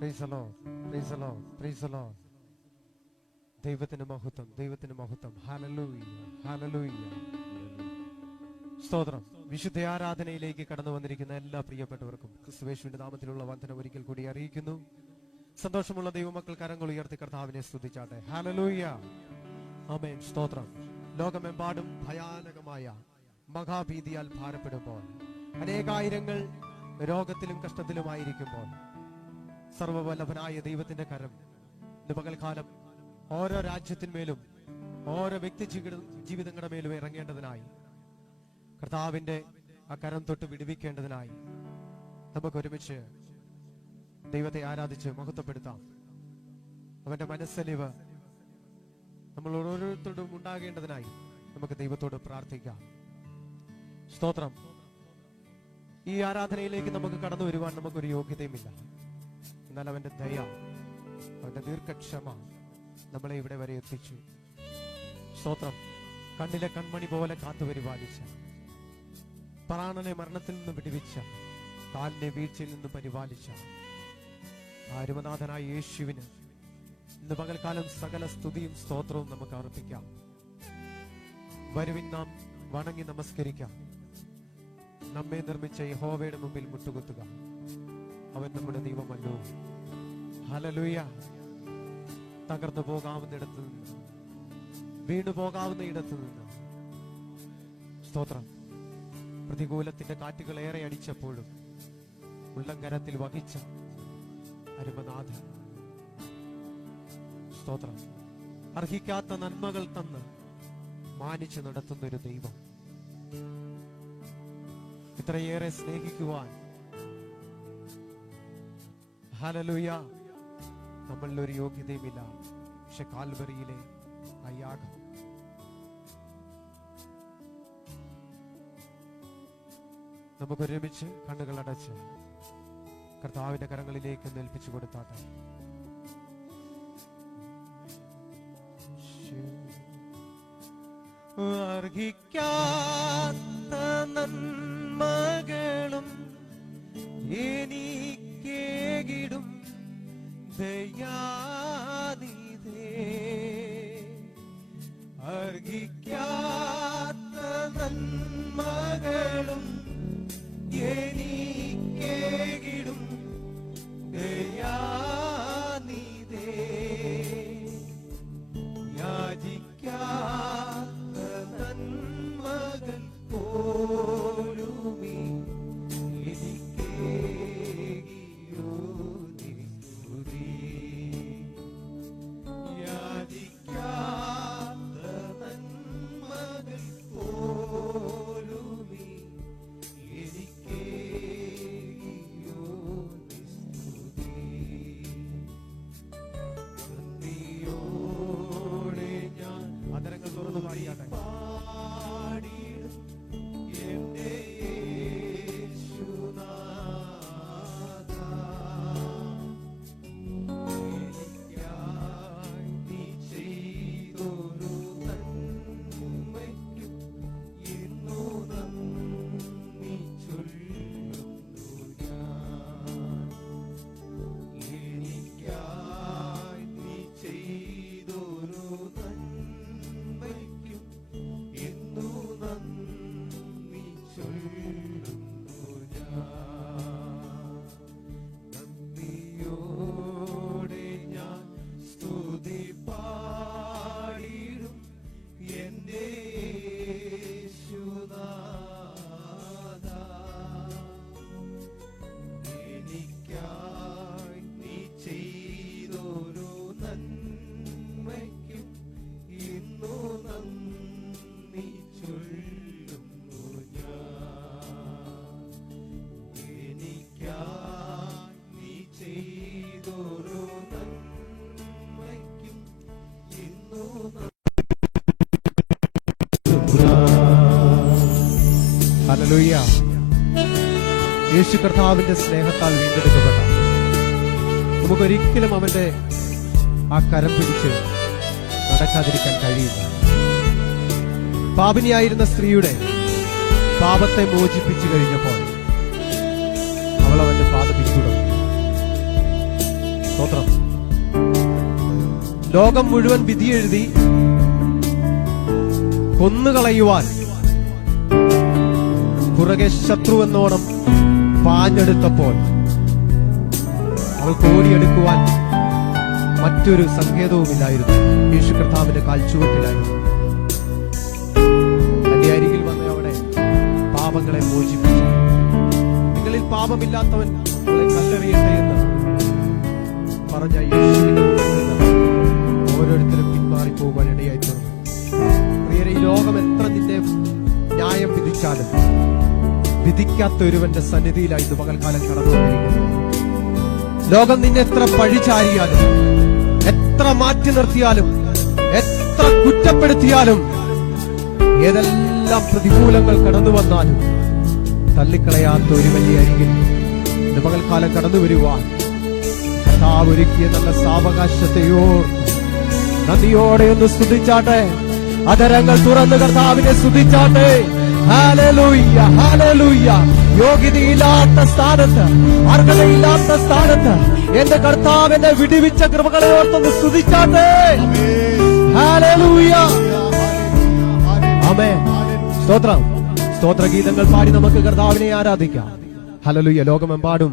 Praise the Lord, praise the Lord, praise the Lord. ദൈവത്തിന് മഹത്വം, ദൈവത്തിന് മഹത്വം. Hallelujah, hallelujah. സ്തോത്രം. വിശുദ്ധ ആരാധനയിലേക്ക് കടന്നു വന്നിരിക്കുന്ന എല്ലാ പ്രിയപ്പെട്ടവർക്കും ക്രിസ്തുയേശുവിന്റെ നാമത്തിലുള്ള വന്ദനം ഒരിക്കൽ കൂടി അറിയിക്കുന്നു. സന്തോഷമുള്ള ദൈവമക്കൾ കരങ്ങൾ ഉയർത്തി കർത്താവിനെ സ്തുതിച്ചാട്ടെ. ഹല്ലേലൂയ, ആമേൻ. സ്തോത്രം. ലോകമെമ്പാടും ഭയാനകമായ മഹാഭീതിയാൽ ഭാരപ്പെടുമ്പോൾ, അനേകായിരങ്ങൾ രോഗത്തിലും കഷ്ടത്തിലുമായിരിക്കുമ്പോൾ, സർവ്വവല്ലഭനായ ദൈവത്തിന്റെ കരം ഇന്ന് പകൽക്കാലം ഓരോ രാജ്യത്തിന്മേലും ഓരോ വ്യക്തി ജീവിതങ്ങളുടെ മേലും ഇറങ്ങേണ്ടതിനായി, കർത്താവിന്റെ ആ കരം തൊട്ട് വിടുവിക്കേണ്ടതിനായി നമുക്ക് ഒരുമിച്ച് ദൈവത്തെ ആരാധിച്ച് മഹത്വപ്പെടുത്താം. അവന്റെ മനസ്സലിവ് നമ്മൾ ഓരോരുത്തരോടും ഉണ്ടാകേണ്ടതിനായി നമുക്ക് ദൈവത്തോട് പ്രാർത്ഥിക്കാം. സ്തോത്രം. ഈ ആരാധനയിലേക്ക് നമുക്ക് കടന്നു വരുവാൻ നമുക്കൊരു യോഗ്യതയുമില്ല. എന്നാൽ അവന്റെ ദയ, അവന്റെ ദീർഘക്ഷമ നമ്മളെ ഇവിടെ വരെ എത്തിച്ചു. സ്തോത്രം. കണ്ണിലെ കൺമണി പോലെ കാത്തുപരിപാലിച്ച, പ്രാണനെ മരണത്തിൽ നിന്ന് വിടുവിച്ച, കാലിനെ വീഴ്ചയിൽ നിന്ന് പരിപാലിച്ച ആരുമനാഥനായ യേശുവിന് ഇന്ന് പകൽക്കാലം സകല സ്തുതിയും സ്തോത്രവും നമുക്ക് അർപ്പിക്കാം. വരുവിൻ, നാം വണങ്ങി നമസ്കരിക്കാം. നമ്മെ നിർമ്മിച്ച യഹോവയുടെ മുമ്പിൽ മുട്ടുകുത്തുക. അവൻ നമ്മുടെ ദൈവമല്ലോ. ഹല്ലേലൂയ. തകർന്നു പോകാവുന്ന ഇടത്ത് നിന്ന്, വീണു പോകാവുന്ന ഇടത്ത് നിന്ന്, സ്തോത്രം, പ്രതികൂലത്തിന്റെ കാറ്റുകൾ ഏറെ അടിച്ചപ്പോഴും ഉള്ളംകരത്തിൽ വഹിച്ച അരുമനാഥൻ, സ്തോത്രം, അർഹിക്കാത്ത നന്മകൾ തന്ന് മാനിച്ചു നടത്തുന്ന ഒരു ദൈവം, ഇത്രയേറെ സ്നേഹിക്കുവാൻ, ഹല്ലേലൂയ, നമ്മളിൽ ഒരു യോഗ്യതയുമില്ല. പക്ഷെ കാൽവരിയിലെ ആ യാഗം, നമുക്കൊരുമിച്ച് കണ്ണുകൾ അടച്ച് കർത്താവിന്റെ കരങ്ങളിലേക്ക് ഏൽപ്പിച്ചു കൊടുത്താട്ടെ. അർഹിക്കാത്ത നന്മകളും എനിക്കേകിടും ദയാനിധേ, അർഹിക്കാത്ത നന്മകളും എനിക്കേകിടും ദയാനിധേ, യാചിക്കാത്ത നന്മകൾ പോലുമീ എനിക്കേകിയോ നീ സ്തുതി, യാചിക്കാത്ത നന്മകൾ പോലുമീ എനിക്കേകിയോ നീ സ്തുതി. നന്ദിയോടെ ഞാൻ അതരങ്ങൾ തുറന്നു പാടിയാട്ടെ. പാടിയിടും എന്റെ യേശുനാഥ, എനിക്കായി നീ ചെയ്തൊരു നന്മയ്ക്കും ഇന്നു നന്ദി ചൊല്ലുന്നു ഞാൻ. എനിക്കായി നീ ചെയ്തൊരു നന്മയ്ക്കും ഇന്നു നന്ദി ചൊല്ലുന്നു ഞാൻ. നന്ദിയോടെ ഞാൻ സ്തുതി പാടിടും എന്റെ യേശുനാഥ, എനിക്കായി നീ ചെയ്തൊരു നന്മയ്ക്കും ഇന്നു നന്ദി ചൊല്ലുന്നു ഞാൻ. എനിക്കായി നീ ചെയ്തൊരു നന്മയ്ക്കും ഇന്നു ഹല്ലേലൂയ. യേശു കർത്താവിന്റെ സ്നേഹത്താൽ വീണ്ടെടുക്കപ്പെട്ട നമുക്കൊരിക്കലും അവന്റെ ആ കരം പിടിച്ച് നടക്കാതിരിക്കാൻ കഴിയില്ല. പാപിനിയായിരുന്ന സ്ത്രീയുടെ പാപത്തെ മോചിപ്പിച്ചു കഴിഞ്ഞപ്പോൾ അവൾ അവന്റെ പാത പിന്തുടർന്നു. സ്തോത്രം. ലോകം മുഴുവൻ വിധിയെഴുതി കൊന്നുകളയുവാൻ പുറകെ ശത്രു എന്നോണം പാഞ്ഞെടുത്തപ്പോൾ അവൾ കോരിയെടുക്കുവാൻ മറ്റൊരു സങ്കേതവുമില്ലായിരുന്നു. യേശു കർത്താവിന്റെ കാൽച്ചുവട്ടിലായിരുന്നു. തന്റെ അരികിൽ വന്ന് അവിടെ പാപങ്ങളെ മോചിപ്പിച്ചു. നിങ്ങളിൽ പാപമില്ലാത്തവൻ അവളെ കല്ലെറിയട്ടെ എന്ന് പറഞ്ഞ യേശുവിന്റെ മുമ്പിൽ നിന്ന് ഓരോരുത്തരും പിന്മാറിപ്പോകാൻ ഇടയായി തീർന്നു. പ്രിയരെ, ഈ ലോകം എത്ര നിന്നെ ന്യായം വിധിച്ചാലും വിധിക്കാത്ത ഒരുവന്റെ സന്നിധിയിലായി ഇന്ന് പകൽക്കാലം കടന്നു വന്നിരിക്കുന്നു. ലോകം നിന്നെ എത്ര പഴിചാരിയാലും, എത്ര മാറ്റി നിർത്തിയാലും, എത്ര കുറ്റപ്പെടുത്തിയാലും, ഏതെല്ലാം പ്രതികൂലങ്ങൾ കടന്നു വന്നാലും തള്ളിക്കളയാത്ത ഒരു വലിയ അരികിൽ ഇന്ന് പകൽക്കാലം കടന്നു വരുവാൻ കർത്താവ് ഒരുക്കിയ നല്ല സാവകാശത്തെയോ നന്ദിയോടെ ഒന്ന് സ്തുതിച്ചാട്ടെ. അധരങ്ങൾ തുറന്ന് കർത്താവിനെ സ്തുതിച്ചാട്ടെ. Hallelujah, hallelujah. യോഗ്യതയില്ലാത്ത സ്ഥാനത്ത്, അർഹതയില്ലാത്ത സ്ഥാനത്ത് എന്റെ കർത്താവ് എന്നെ വിടുവിച്ച കൃപകളെ ഓർത്തൊന്ന് സ്തുതിച്ചാട്ടെ. ഹല്ലേലൂയ, ആമേൻ. സ്തോത്രം. സ്തോത്രഗീതങ്ങൾ പാടി നമുക്ക് കർത്താവിനെ ആരാധിക്കാം. ഹല്ലേലൂയ. ലോകമെമ്പാടും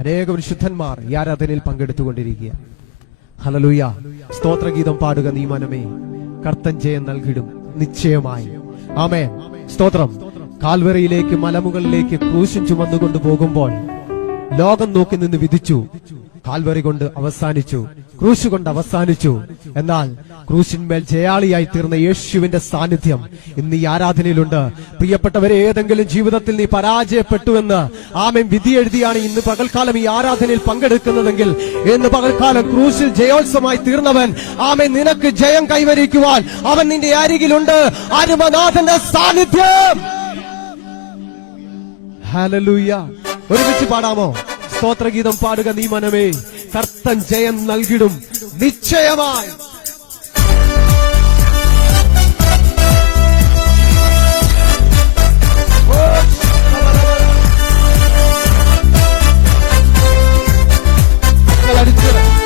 അനേകം വിശുദ്ധന്മാർ ഈ ആരാധനയിൽ പങ്കെടുത്തുകൊണ്ടിരിക്കുക. ഹല്ലേലൂയ. സ്തോത്രഗീതം പാടുക നീ മനമേ, കർത്തൻ ജയം നൽകിടും നിശ്ചയമായി. ആമേൻ. സ്തോത്രം. കാൽവറിയിലേക്ക്, മലമുകളിലേക്ക് ക്രൂശും ചുമന്നുകൊണ്ട് പോകുമ്പോൾ ലോകം നോക്കി നിന്ന് വിധിച്ചു. കാൽവറി കൊണ്ട് അവസാനിച്ചു, ക്രൂശ് കൊണ്ട് അവസാനിച്ചു. എന്നാൽ ക്രൂശിന്മേൽ ജയാളിയായി തീർന്ന യേശുവിന്റെ സാന്നിധ്യം ഇന്ന് ഈ ആരാധനയിലുണ്ട്. പ്രിയപ്പെട്ടവരെ, ഏതെങ്കിലും ജീവിതത്തിൽ നീ പരാജയപ്പെട്ടുവെന്ന് ആമേൻ വിധി എഴുതിയാണ് ഇന്ന് പകൽക്കാലം ഈ ആരാധനയിൽ പങ്കെടുക്കുന്നതെങ്കിൽ, ഇന്ന് പകൽക്കാലം ക്രൂശിൽ ജയോത്സവമായി തീർന്നവൻ ആമേൻ നിനക്ക് ജയം കൈവരിക്കുവാൻ അവൻ നിന്റെ അരികിലുണ്ട്. അരുമനാഥന്റെ സാന്നിധ്യം. ഹല്ലേലൂയ. ഒരുമിച്ച് പാടാമോ? സ്തോത്രഗീതം പാടുക നീ മനമേ, കർത്തൻ ജയം നൽകിടും നിശ്ചയമായി. Stop.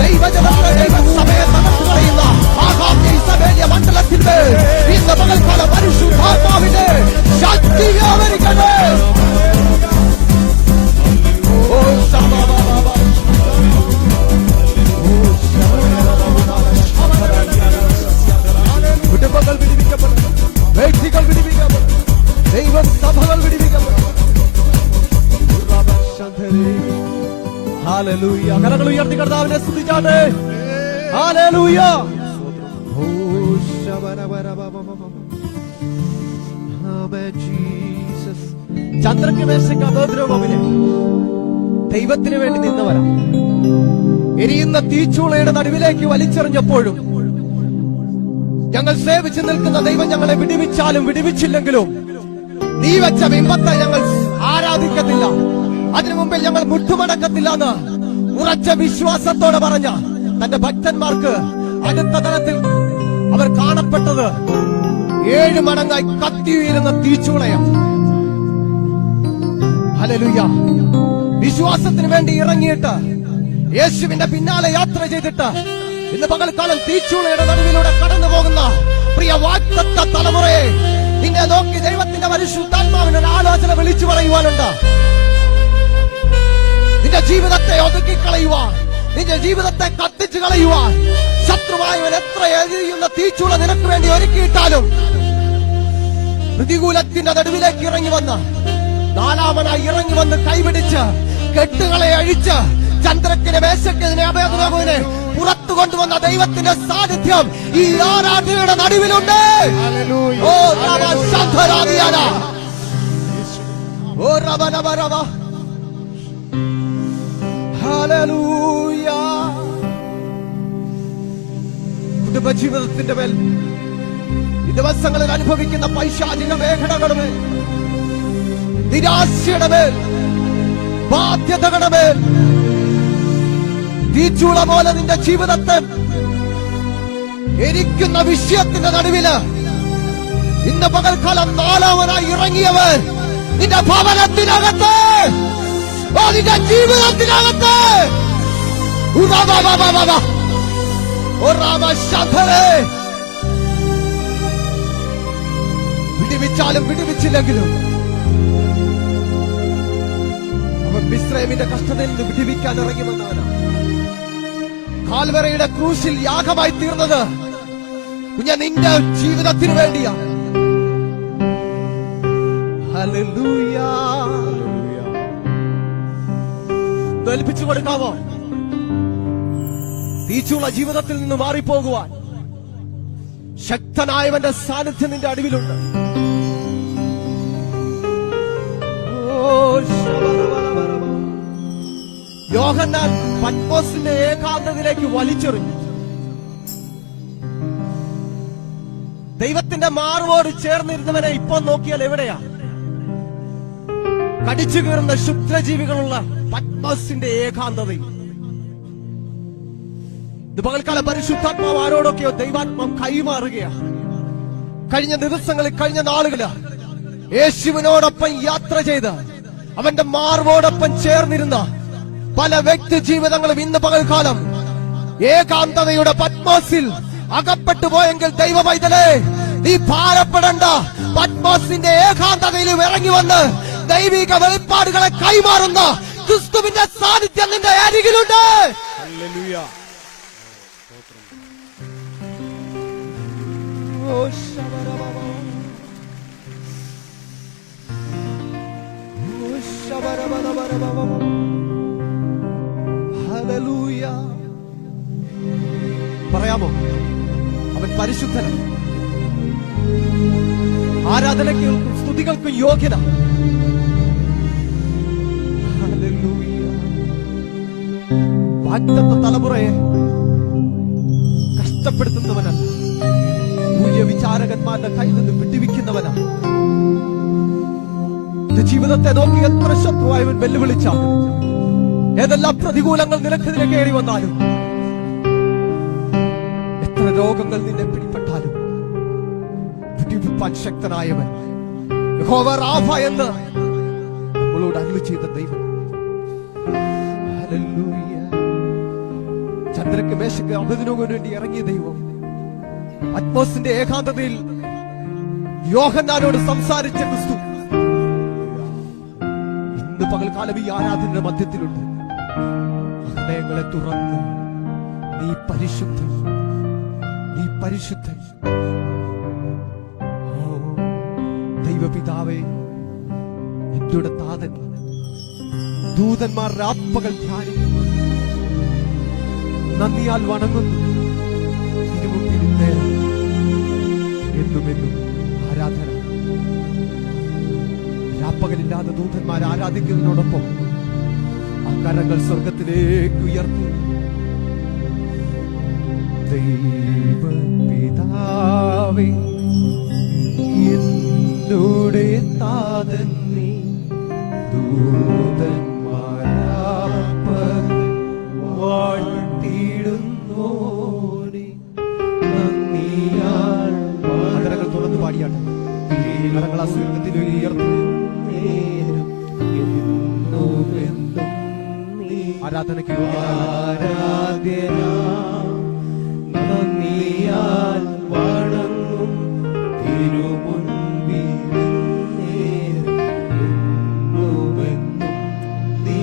ദൈവജനത്തെ ദൈവസഭയെ തകർത്തു കളയുന്ന ആകാശ ഇസബേലിയ മണ്ഡലത്തിന്മേൽ ഇന്ന് പകൽക്കാല പരിശുദ്ധാത്മാവിന്റെ ശക്തി വ്യാപരിക്കട്ടെ. കുടുംബങ്ങൾ വിടിവിക്കപ്പെടും, വ്യക്തികൾ വിടിവിക്കപ്പെടും, ദൈവസഭകൾ വിടിവിക്കപ്പെടും. ഹല്ലേലൂയ. കരങ്ങൾ ഉയർത്തി കർത്താവിനെ സ്തുതിച്ചാട്ടെ. ഹല്ലേലൂയ. ചന്ദ്രക്ക് മേശയ്ക്ക് അഗോദ്രവമിനെ ദൈവത്തിന് വേണ്ടി നിന്നവരാ. എരിയുന്ന തീച്ചൂളയുടെ നടുവിലേക്ക് വലിച്ചെറിഞ്ഞപ്പോഴും ഞങ്ങൾ സേവിച്ചു നിൽക്കുന്ന ദൈവം ഞങ്ങളെ വിടിവിച്ചാലും വിടിവിച്ചില്ലെങ്കിലും നീ വെച്ച ബിംബത്തെ ഞങ്ങൾ ആരാധിക്കത്തില്ല, അതിനു മുമ്പിൽ ഞങ്ങൾ മുട്ടുമടക്കത്തില്ല എന്ന് ഉറച്ച വിശ്വാസത്തോടെ പറഞ്ഞ തന്റെ ഭക്തന്മാർക്ക് അടുത്ത തലത്തിൽ അവർ കാണപ്പെട്ടത് 7 മടങ്ങായി കത്തിയുയരുന്ന തീച്ചൂളയാണ്. ഹല്ലേലൂയ. വിശ്വാസത്തിന് വേണ്ടി ഇറങ്ങിയിട്ട് യേശുവിന്റെ പിന്നാലെ യാത്ര ചെയ്തിട്ട് ഇന്ന് പകൽക്കാലം തീച്ചൂളയുടെ നടുവിലൂടെ കടന്നു പോകുന്ന പ്രിയ വാഗ്ദത്ത തലമുറയെ നിന്നെ നോക്കി ദൈവത്തിന്റെ പരിശുദ്ധാത്മാവിന് ഒരു ആലോചന വിളിച്ചു പറയുവാനുണ്ട്. നിന്റെ ജീവിതത്തെ ഒതുക്കിക്കളയുവാൻ, നിന്റെ ജീവിതത്തെ കത്തിച്ചു കളയുവാൻ ശത്രുവായവൻ എത്ര എരിയുന്ന തീച്ചൂള നിനക്ക് വേണ്ടി ഒരുക്കിയിട്ടാലും പ്രതികൂലത്തിന്റെ നടുവിലേക്ക് ഇറങ്ങി വന്ന് 4ാമനായി ഇറങ്ങി വന്ന് കൈപിടിച്ച് കെട്ടുകളെ അഴിച്ച് ചന്ദ്രക്കിനെ മേശക്കിനെ അഭയദ്രവനെ പുറത്തു കൊണ്ടുവന്ന ദൈവത്തിന്റെ സാന്നിധ്യം ഈ ആരാധനയുടെ നടുവിലുണ്ട്. ഓ രവ ഓ രവ. ഹല്ലേലൂയ. കുടുംബജീവിതത്തിന്റെ മേൽ ഈ ദിവസങ്ങളിൽ അനുഭവിക്കുന്ന പൈശാചിക മേഖലകളുടെ മേൽ, നിരാശയുടെ മേൽ, ബാധ്യതകളുടെ മേൽ തീച്ചൂള പോലെ നിന്റെ ജീവിതത്തെ എരിക്കുന്ന വിഷയത്തിന്റെ നടുവില് ഇന്ന് പകൽക്കാലം 4ാമനായി ഇറങ്ങിയവൻ നിന്റെ ഭവനത്തിനകത്ത്, നിന്റെ ജീവിതത്തിനകത്ത് വിടിവിച്ചാലും വിടിവിച്ചില്ലെങ്കിലും അവൻ മിസ്രയീമിന്റെ കഷ്ടതയിൽ നിന്ന് വിടിവിക്കാൻ ഇറങ്ങി വന്നവനാണ്. കാൽവറയുടെ ക്രൂശിൽ യാഗമായി തീർന്നത് കുഞ്ഞ നിന്റെ ജീവിതത്തിന് വേണ്ടിയാണ്. ഹല്ലേലൂയ. ഏൽപ്പിച്ചു കൊടുക്കാമോ? തീച്ചൂള ജീവിതത്തിൽ നിന്ന് മാറിപ്പോകുവാൻ ശക്തനായവന്റെ സാന്നിധ്യം നിന്റെ അടിവിലുണ്ട്. യോഹന്നാൻ പത്മോസിന്റെ ഏകാന്തതയിലേക്ക് വലിച്ചെറിഞ്ഞു. ദൈവത്തിന്റെ മാർവോട് ചേർന്നിരുന്നവനെ ഇപ്പൊ നോക്കിയാൽ എവിടെയാ? കടിച്ചു കീറുന്ന ക്ഷുദ്രജീവികളുള്ള പത്മോസിന്റെ ഏകാന്തതയിൽ ഇത് പകൽക്കാല പരിശുദ്ധാത്മാവ് ആരോടൊക്കെയോ ദൈവാത്മാവ് കൈമാറുകയാണ്. കഴിഞ്ഞ ദിവസങ്ങളിൽ, കഴിഞ്ഞ നാളുകളിൽ യേശുവിനോടൊപ്പം യാത്ര ചെയ്ത് അവന്റെ മാർവോടൊപ്പം ചേർന്നിരുന്ന പല വ്യക്തി ജീവിതങ്ങളും ഇന്ന് പകൽക്കാലം ഏകാന്തതയുടെ പത്മോസിൽ അകപ്പെട്ടു പോയെങ്കിൽ ദൈവ പൈതലേ, നീ ഭാരപ്പെടണ്ട. പത്മോസിന്റെ ഏകാന്തതയിൽ ഇറങ്ങി വന്ന് ദൈവിക വെളിപ്പാടുകളെ കൈമാറുന്ന ക്രിസ്തുവിന്റെ സാന്നിധ്യം നിന്റെ അരികിലുണ്ട്. ഹല്ലേലൂയ. ഹല്ലേലൂയ. പറയാമോ? അവൻ പരിശുദ്ധനാണ്, ആരാധനയ്ക്കും സ്തുതികൾക്കും യോഗ്യത. ഹല്ലേലൂയ. വാഗ്ദത്ത തലമുറയെ കഷ്ടപ്പെടുത്തുന്നവനല്ല, മൂല്യവിചാരകന്മാരുടെ കയ്യിൽ നിന്ന് വിട്ടുവിക്കുന്നവനാണ്. ജീവിതത്തെ നോക്കി എത്ര ശത്രുവായവൻ വെല്ലുവിളിച്ചാൽ, ഏതെല്ലാം പ്രതികൂലങ്ങൾ നിനക്കെതിരെ കയറി വന്നാലും, എത്ര രോഗങ്ങൾ നിന്നെ പിടിപ്പെട്ടാലും വിടിവിപ്പാൻ ശക്തനായവൻ യഹോവ റാഫ എന്ന് നമ്മളോട് അരുളി ചെയ്ത ദൈവം. ഹല്ലേലൂയ. ചന്ദ്രക്ക് മേശക്ക് അബദ്ധനോവിന് വേണ്ടി ഇറങ്ങിയ ദൈവം അറ്റ്മോസിന്റെ ഏകാന്തതയിൽ യോഹന്നാനോട് സംസാരിച്ച ക്രിസ്തു ഇന്ന് പകൽക്കാലം ഈ ആരാധനയുടെ മധ്യത്തിലുണ്ട്. ഹൃദയങ്ങളെ തുറന്ന് നീ പരിശുദ്ധൻ, നീ പരിശുദ്ധൻ. ദൈവപിതാവേ, എന്റെ താതൻ ദൂതന്മാർ രാപ്പകൽ ധ്യാനിക്കുന്നു, നന്ദിയാൽ വണങ്ങുന്നു. തിരുമുമ്പിൽ എന്നുമെന്നും ആരാധന. രാപ്പകലില്ലാതെ ദൂതന്മാർ ആരാധിക്കുന്നതിനോടൊപ്പം ആ കരങ്ങൾ സ്വർഗത്തിലേക്ക് ഉയർത്തി ദൈവപിതാവേ, എന്നോടെ താതൻ നീ ദൂതന്മാരാപ്പകൽ വാഴ്ത്തിയിടുന്നോനെ നന്ദിയാൽ. കരങ്ങൾ തുറന്ന് പാടിയാട്ടെ. കരങ്ങൾ ആ സ്വർഗത്തിൽ ഉയർത്തി ആരാധനയ്ക്ക് നന്ദിയാൽ വണങ്ങും തിരുമുൻപിൽ നീ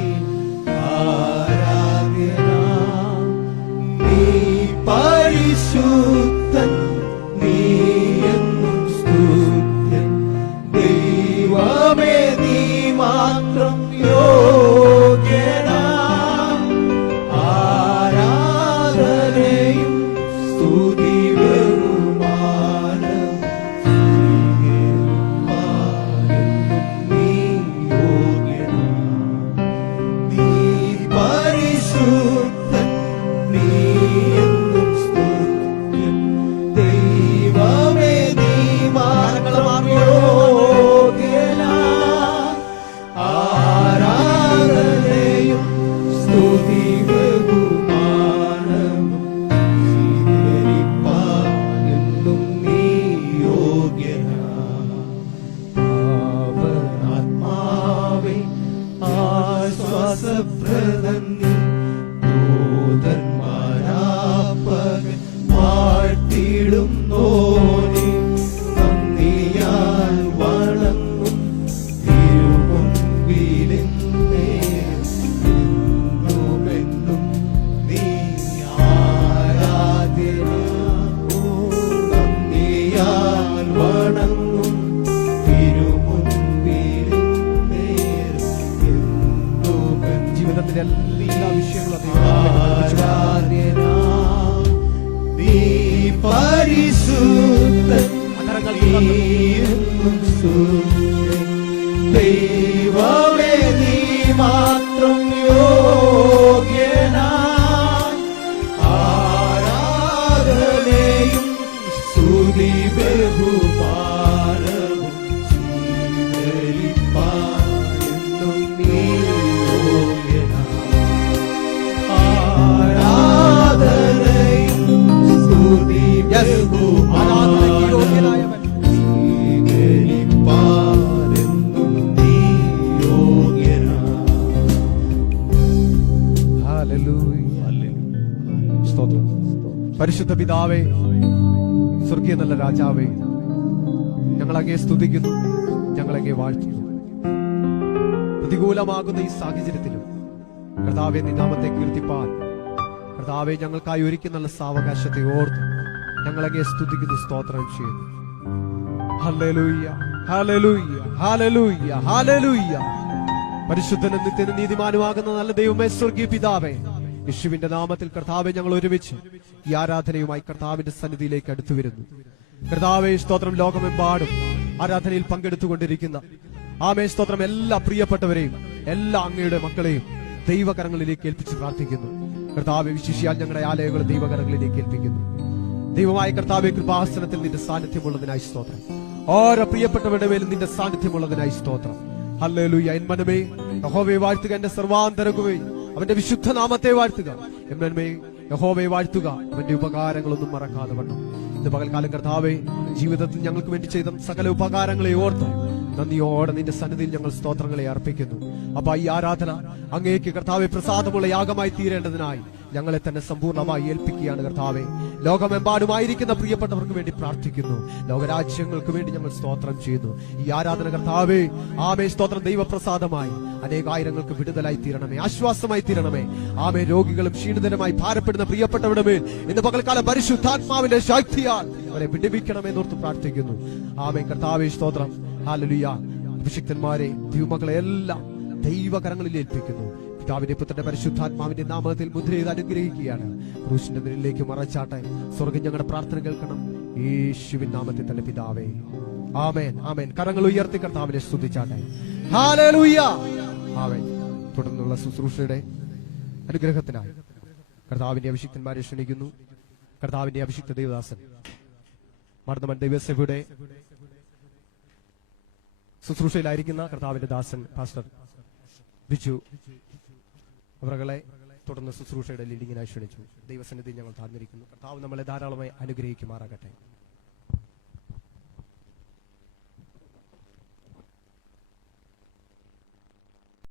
ആരാധ്യനാം. നീ പരിശുദ്ധൻ, നീ എന്നും സ്തുത്യൻ. ദൈവമേ, നീ മാത്രം യോഗ്യനാം. ആരാധനയും സ്തുതി ബഹുമാനം നീ യോഗ്യനാം. നീ പരിശുദ്ധൻ, നീ എന്നും സ്തുത്യൻ. ദൈവമേ, നീ മാത്രം യോഗ്യനാം. ആരാധനയും സ്തുതി ബഹുമാനവും സ്വീകരിപ്പാൻ എന്നും നീ യോഗ്യനാം. പാവനാത്മാവേ, ആശ്വാസപ്രദൻ നീ ദൂതന്മാരാപ്പകൽ വാഴ്ത്തിയിടുന്നോനെ നന്ദിയാൽ വണങ്ങും തിരുമുൻപിലെന്നും നീ ആരാധ്യനാം. നന്ദിയാൽ വണങ്ങും തിരുമുൻപിലെന്നും ജീവിതത്തിലെ എല്ലാ വിഷയങ്ങളും ആരാധ്യനാം. നീ പരിശുദ്ധൻ, നീ എന്നും സ്തുത്യൻ. ദൈവമേ, നീ മാത്രം യോഗ്യനാം. ആരാധനയും സ്തുതി ബഹുമാനവും സ്വീകരിപ്പാൻ എന്നും നീ യോഗ്യനാം. ആരാധനയും സ്തുതി ആരാധനയ്ക്ക് യോഗ്യനായവൻ. സ്വീകരിപ്പാൻ എന്നും നീ യോഗ്യനാം. ഹല്ലേലൂയ. സ്തോത്രം. പരിശുദ്ധ പിതാവേ, സ്വർഗീയ നല്ല രാജാവേ, ഞങ്ങളങ്ങേ സ്തുതിക്കുന്നു, ഞങ്ങളങ്ങേ വാഴ്ത്തുന്നു. പ്രതികൂലമാകുന്ന ഈ സാഹചര്യത്തിലും കർത്താവെ, നിന്റെ നാമത്തെ കീർത്തിപ്പാൻ കർത്താവെ ഞങ്ങൾക്കായി ഒരുക്കി നല്ല സാവകാശത്തെ ഓർത്ത് ഞങ്ങളങ്ങേ സ്തുതിക്കുന്നു, സ്തോത്രം ചെയ്യുന്നു. ഹല്ലേലൂയ, ഹല്ലേലൂയ, ഹല്ലേലൂയ, ഹല്ലേലൂയ. പരിശുദ്ധനും നിത്യനും നീതിമാനുമാകുന്ന നല്ല ദൈവമേ, സ്വർഗീയ പിതാവേ, യേശുവിന്റെ നാമത്തിൽ കർത്താവെ ഞങ്ങൾ ഒരുമിച്ച് ഈ ആരാധനയുമായി കർത്താവിന്റെ സന്നിധിയിലേക്ക് അടുത്തു വരുന്നു. കർത്താവേ, സ്തോത്രം. ലോകമെമ്പാടും ആരാധനയിൽ പങ്കെടുത്തുകൊണ്ടിരിക്കുന്ന ആമേ സ്തോത്രം എല്ലാ പ്രിയപ്പെട്ടവരെയും എല്ലാ അങ്ങയുടെ മക്കളെയും ദൈവകരങ്ങളിലേക്ക് ഏൽപ്പിച്ച് പ്രാർത്ഥിക്കുന്നു. കർത്താവെ, വിശിഷ്യാൽ ഞങ്ങളുടെ ആലയങ്ങൾ ദൈവകരങ്ങളിലേക്ക് ഏൽപ്പിക്കുന്നു. ദൈവമായ കർത്താവെ, കൃപാസനത്തിൽ നിന്റെ സാന്നിധ്യമുള്ളതിനായി സ്തോത്രം. ഓരോ പ്രിയപ്പെട്ടവരുടെ മേലും നിന്റെ സാന്നിധ്യമുള്ളതിനായി സ്തോത്രം. ഹല്ലേലൂയ. എൻ മനമേ യഹോവയെ വാഴ്ത്തുക, എന്റെ സർവാന്തരംഗമേ അവന്റെ വിശുദ്ധ നാമത്തെ വാഴ്ത്തുക. എൻ മനമേ യഹോവയെ വാഴ്ത്തുക, അവന്റെ ഉപകാരങ്ങളൊന്നും മറക്കാതെ വണ്ണം. ഇന്ന് പകൽക്കാലം കർത്താവെ, ജീവിതത്തിൽ ഞങ്ങൾക്ക് വേണ്ടി ചെയ്ത സകല ഉപകാരങ്ങളെ ഓർത്ത് നന്ദിയോടെ നിന്റെ സന്നിധിയിൽ ഞങ്ങൾ സ്തോത്രങ്ങളെ അർപ്പിക്കുന്നു. അപ്പൊ ഈ ആരാധന അങ്ങേക്ക് കർത്താവെ പ്രസാദമുള്ള യാഗമായി തീരേണ്ടതിനായി ഞങ്ങളെ തന്നെ സമ്പൂർണ്ണമായി ഏൽപ്പിക്കുകയാണ് കർത്താവെ. ലോകമെമ്പാടുമായിരിക്കുന്ന പ്രിയപ്പെട്ടവർക്ക് വേണ്ടി പ്രാർത്ഥിക്കുന്നു. ലോകരാജ്യങ്ങൾക്ക് വേണ്ടി ഞങ്ങൾ സ്തോത്രം ചെയ്യുന്നു. ഈ ആരാധന കർത്താവേ, ആമേ സ്തോത്രം ദൈവപ്രസാദമായി അനേകായിരങ്ങൾക്ക് വിടുതലായി തീരണമേ, ആശ്വാസമായി തീരണമേ. ആമേ രോഗികളും ക്ഷീണിതരുമായി ഭാരപ്പെടുന്ന പ്രിയപ്പെട്ടവരുടെ മേൽ ഇന്ന് പകൽക്കാലം പരിശുദ്ധാത്മാവിന്റെ ശക്തിയാൽ അവരെ വിടുവിക്കണമെന്നോർത്ത് പ്രാർത്ഥിക്കുന്നു. ആമേ കർത്താവേ സ്തോത്രം. ഹല്ലേലൂയ. അഭിഷിക്തന്മാരെ ദൈവമക്കളെ എല്ലാം ദൈവകരങ്ങളിൽ ഏൽപ്പിക്കുന്നു. പിതാവിന്റെ പുത്രന്റെ പരിശുദ്ധാത്മാവിന്റെ നാമത്തിൽ മുദ്ര ചെയ്ത് അനുഗ്രഹിക്കുകയാണ്. ക്രൂശിന്റെ നിഴലിലേക്ക് മറച്ചാട്ടെ. സ്വർഗ്ഗം ഞങ്ങളുടെ പ്രാർത്ഥന കേൾക്കണം, യേശുവിൻ നാമത്തിൽ തന്നെ പിതാവേ. ആമേൻ, ആമേൻ. കരങ്ങൾ ഉയർത്തി കർത്താവിനെ സ്തുതിച്ചാട്ടെ. ഹല്ലേലൂയ. ആമേൻ. തുടർന്നുള്ള ശുശ്രൂഷയുടെ അനുഗ്രഹത്തിനായി കർത്താവിന്റെ അഭിഷിക്തന്മാരെ ക്ഷണിക്കുന്നു. കർത്താവിന്റെ അഭിഷിക്ത ദേവദാസൻ മർദ്ദമൻ ദൈവസഭയുടെ ശുശ്രൂഷയിലായിരിക്കുന്ന കർത്താവിന്റെ ദാസൻ പാസ്റ്റർ ബിജു അവരെ തുടർന്ന് ശുശ്രൂഷയുടെ ലീഡിങ്ങിനായി ക്ഷണിച്ചു. ദൈവസന്നിധി ഞങ്ങൾ താഴ്ന്നിരിക്കുന്നു. കർത്താവ് നമ്മളെ ധാരാളമായി അനുഗ്രഹിക്കുമാറാകട്ടെ.